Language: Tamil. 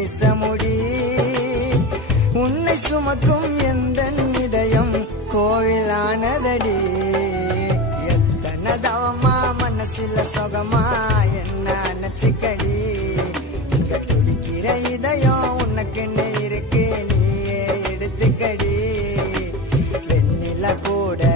மீசமுடி உன்னை சுமக்கும் எந்த இதயம் கோவிலானதடி. எத்தனை தவமா மனசில சொகமா என்ன நினைச்சுக்கடி. இங்க துடிக்கிற இதயம் உனக்குன்னு இருக்கு, நீயே எடுத்துக்கடி. வெண்ணில கூட